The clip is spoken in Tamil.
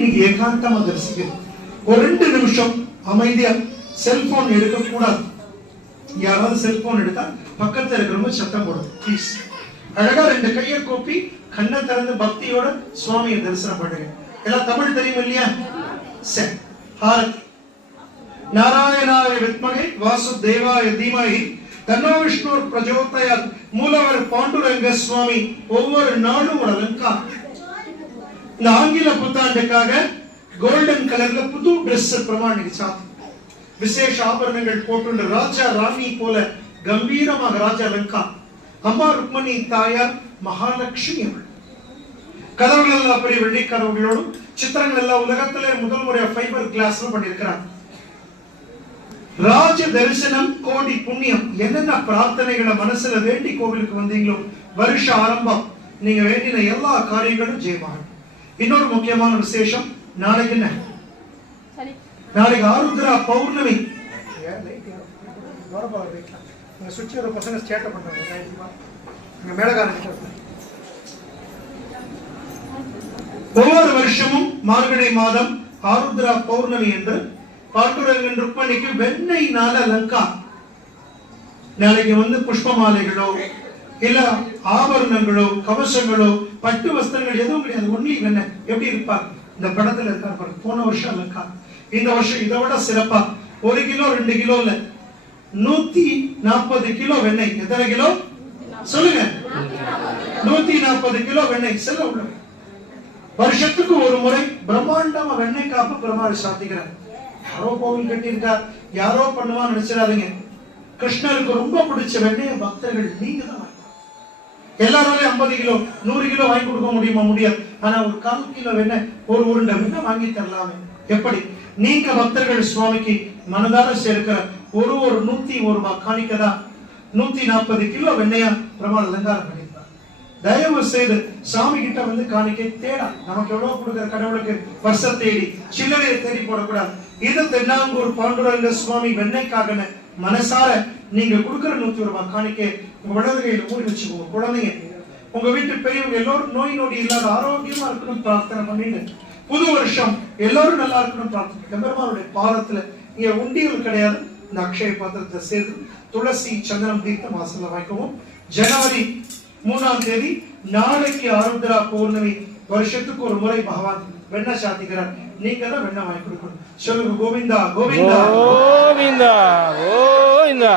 இன்னைக்கு ஏகாந்தமா தரிசிக்கணும். ஒரு 2 நிமிஷம் அமைதியா செல்போன் எடுக்க கூடாது. யாராவது செல்போன் எடுத்தா பக்கத்துல இருக்கிறவங்க சத்தம் போடும் ப்ளீஸ். அழகா 2 கையை கூப்பி கண்ணை திறந்து பக்தியோட சுவாமியை தரிசனம் பண்ணுங்க. எல்லாம் தமிழ் தெரியும் இல்லையா? சரி. ஹாரதி. நாராயணாய வித்மகே வாசுதேவாய தீமஹி தன்னோ விஷ்ணு பிரச்சோதயாத். மூலவர் பாண்டுரங்க சுவாமி ஒவ்வொரு நாளும் ஒரு அலங்காரம். இந்த ஆங்கில புத்தாண்டுக்காக கோல்டன் கலர்ல புது டிரெஸ் பிரமாணிக்கு சாத்தி விசேஷ ஆபரணங்கள் போட்டு ராஜா ராணி போல கம்பீரமாக ராஜா லங்கா. அம்மா ருக்மணி தாயார் மகாலட்சுமி அவள். கதவுகள் எல்லாம் அப்படி வெள்ளி கதவுகளோடும் சித்திரங்கள் எல்லாம் உலகத்திலே முதல் முறையா ஃபைபர் கிளாஸ்ல பண்ணிருக்கிறாங்க. ராஜ தரிசனம் கோடி புண்ணியம். என்னென்ன பிரார்த்தனைகளை மனசுல வேண்டி கோவிலுக்கு வந்தீங்களோ வருஷ ஆரம்பம் நீங்க வேண்டின எல்லா காரியங்களும் ஜெயமாகும். இன்னொரு முக்கியமான விசேஷம் நாளைக்கு என்ன? நாளைக்கு ஆருத்ரா பௌர்ணமி. சுற்றி ஒரு பசங்க சேட்டை பண்றாங்க. ஒவ்வொரு வருஷமும் மார்கழி மாதம் ஆருத்ரா பௌர்ணமி என்று பாண்டுரங்கன் ருக்மணிக்கு வெண்ணெய்னால லங்கா. நாளைக்கு புஷ்ப மாலைகளோ இல்ல ஆபரணங்களோ கவசங்களோ பட்டு வஸ்திரங்கள் எதுவும் கிடையாது. ஒன்லி வெண்ணெய். எப்படி இருப்பார் இந்த படத்துல இருக்காரு. போன வருஷம் லங்கா. இந்த வருஷம் இதை விட சிறப்பா 1 கிலோ 2 கிலோ இல்ல 140 கிலோ வெண்ணெய். எத்தனை கிலோ சொல்லுங்க? 140 கிலோ வெண்ணெய் செல்ல உள்ள. வருஷத்துக்கு ஒரு முறை பிரம்மாண்டமா வெண்ணெய் காப்பு பெருமாள் சாத்திக்கிறார். யாரோ கோவில் கட்டியிருக்கார், யாரோ பண்ணுவா நினைச்சிடாதீங்க. கிருஷ்ணருக்கு ரொம்ப பிடிச்ச வெண்ணெய பக்தர்கள் நீங்க தான். எல்லாராலையும் 50 கிலோ 100 கிலோ வாங்கி கொடுக்க முடியுமா? முடியாது. ஆனா ஒரு 1/4 கிலோ வெண்ணெய் ஒரு உருண்டை வெண்ணெய் வாங்கி தரலாமே. எப்படி? நீங்க பக்தர்கள் சுவாமிக்கு மனதார சேர்க்கிற ஒரு 101 ரூபாய் காணிக்கதான் 140 கிலோ வெண்ணையா பிரமாண அலங்காரம் பண்ணிருப்பார். தயவு செய்து சாமி கிட்ட காணிக்கை தேடா. நமக்கு எவ்வளவு கொடுக்கிற கடவுளுக்கு வருஷ தேடி சில்லறையை தேடி போடக்கூடாது. இது தென்னாங்கூர் பாண்டுரங்க சுவாமி வெண்ணைக்காக மனசார நீங்க கொடுக்கிற 101 ரூபாய் காணிக்கை உங்க வலது கையில மூடி வச்சுக்கோங்க. குழந்தைங்க உங்க வீட்டு பெரியவங்க எல்லாரும் நோய் நொடி இல்லாத ஆரோக்கியமா இருக்கணும் பிரார்த்தனை பண்ணிட்டு புது வருஷம் எல்லாரும் நல்லா இருக்கணும் பிரார்த்தனை. பெருமாளுடைய பாதத்துல இங்க உண்டியல் கிடையாது. இந்த அக்ஷய பாத்திரத்தை சேர்த்து துளசி சந்தனம் தீர்த்தம் வாசல்ல வாய்க்கவும். ஜனவரி 3ஆம் தேதி நாளைக்கு ஆருத்ரா பௌர்ணமி. வருஷத்துக்கு ஒரு முறை பகவான் வெண்ணெய் சாத்திக்கிறார். நீங்க தான் வெண்ணெய் வாங்கி கொடுக்கணும். சொல்லுங்க கோவிந்தா கோவிந்தா கோவிந்தா கோவிந்தா.